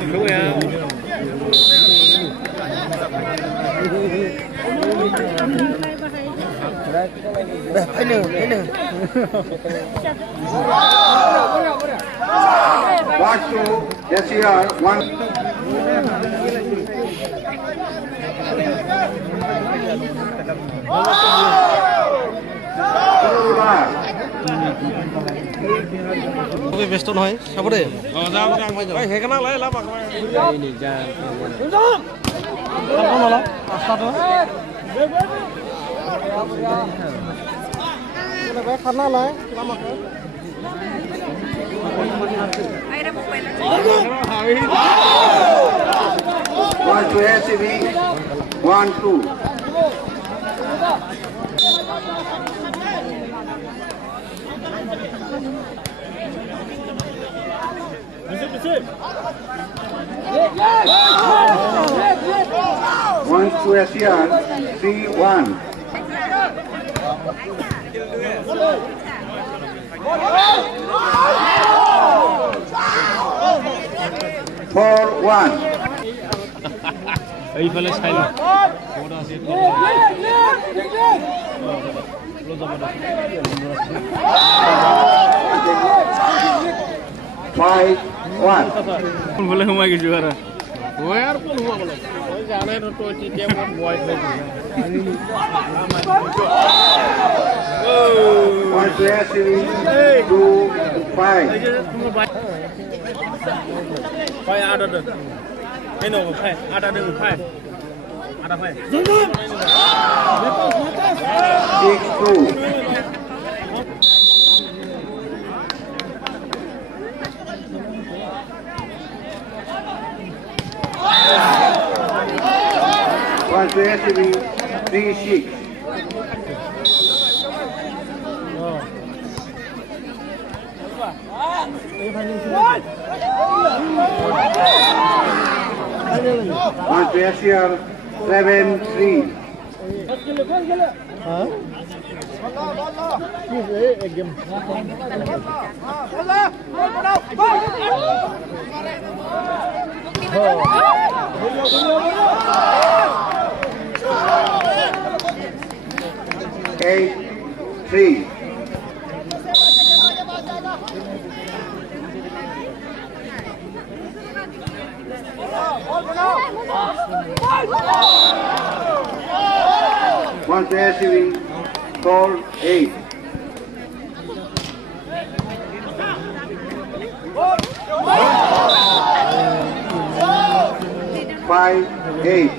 Đúng rồi. Phải nửa. Watch to SCR 1. Cái vest nói sao có để? Ra bây giờ cái lấy lá bạc. Đây này ra. Không có nó. Sao đó? Cái vest khăn lấy, lá bạc. One to SCV 1-2. One to SCR 3-1. 4-1. Aí falei sai lá. Five, one. Boleh humai ke juara. Oh yaar pun hua boleh. Oh जाने तो Tochi team को boys है. One to SCV 2-5. Phai ada dah. Ini no phai, ada dah phai. Ada phai. 6-2. One to SCV 3-6. One to SCR 7-3. Hả? Cái game. 8-3. One to SCV, score 8. Five, 8.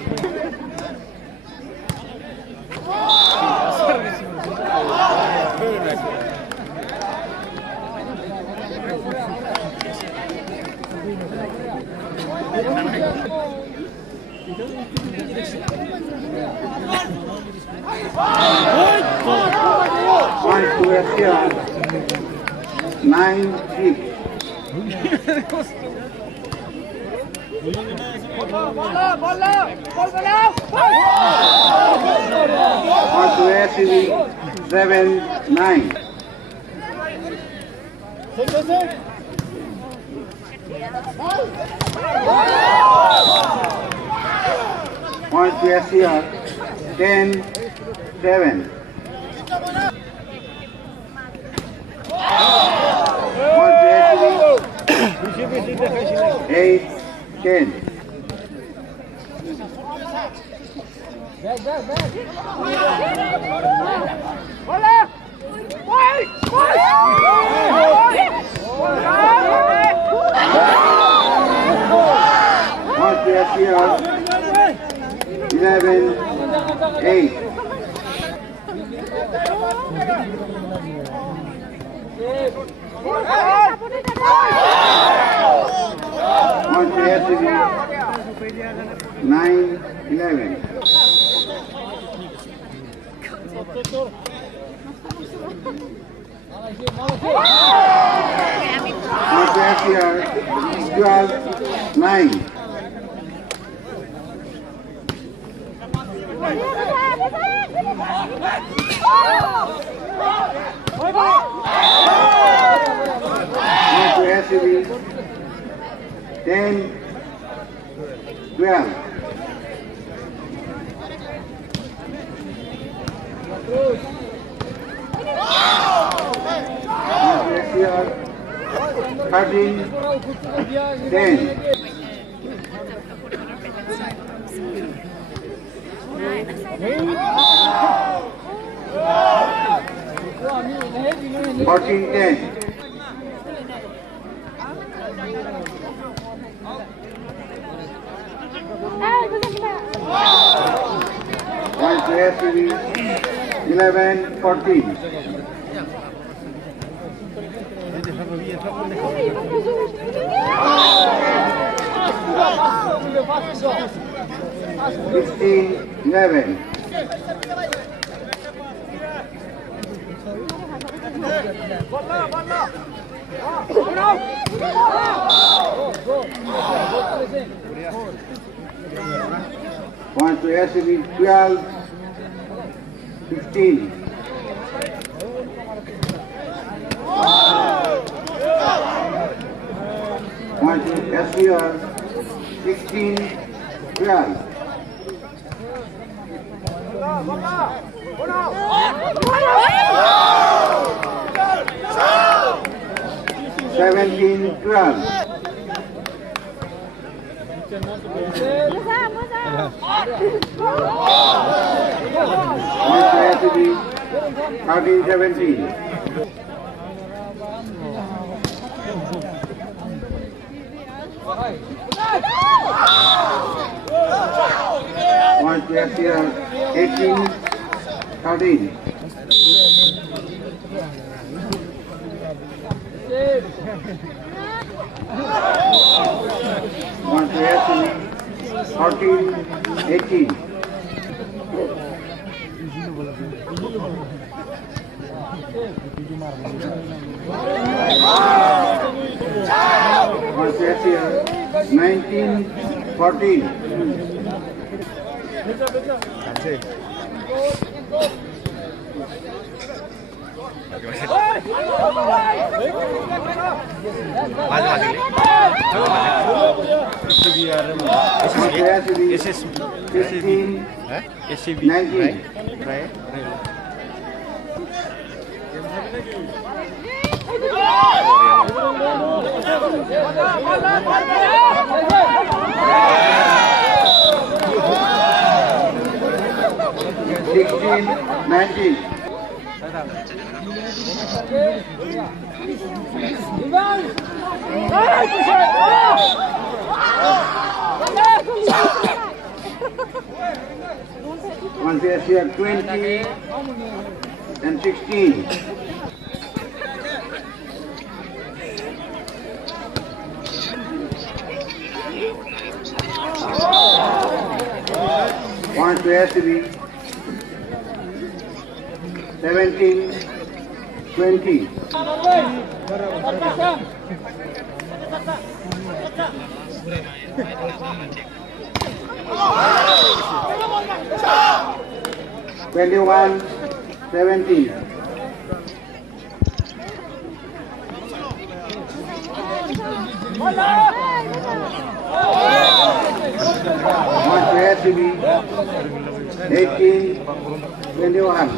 One to SCR 9-6. One to SCV 7-9. One to SCR 10-7. One to SCV 8-10. One to SCR 11-8. One to SCV 9-11. One to SCR 12-9. One to SCV 10-7. 12. Here, 13, 10. Fourteen, 10. One to SCB, 11, 14. Sixteen, 11. One to SCB, 12, 15. One to SCR, 16, 12. Seventeen, 12. One to SCB, 13, 17. One to SCR, 18, 13. One to SCB, 14, 18. One to SCR, 19, 14. SCB, 19. 16, 19. One here, 20 and 16. One to SCB, 17, 20. Twenty-one, 17. One to SCB, 18, 21.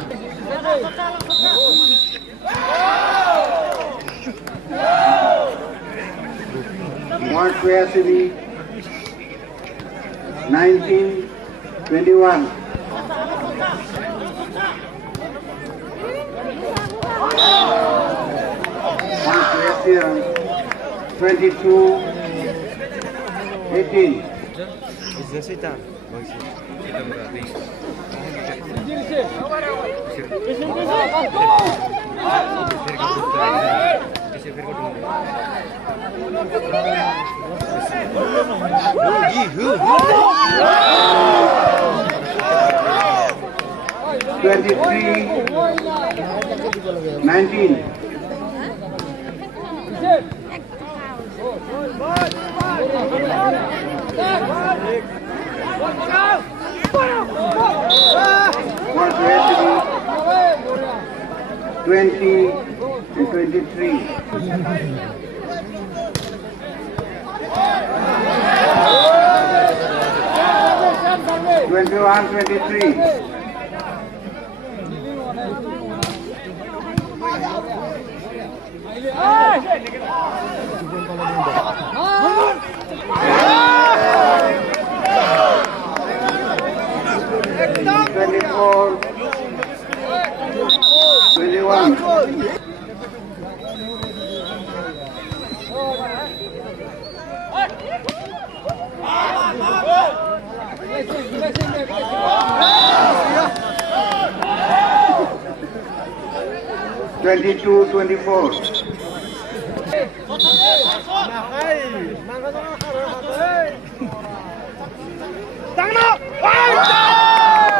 One to SCB, 19, 21. One to SCR, 22, 18. Twenty-three, 19. One to SCB, 20 and 23. 21-23. Twenty-two, 24.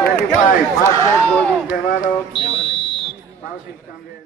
25. Fastest goal in favor of South East Cambria.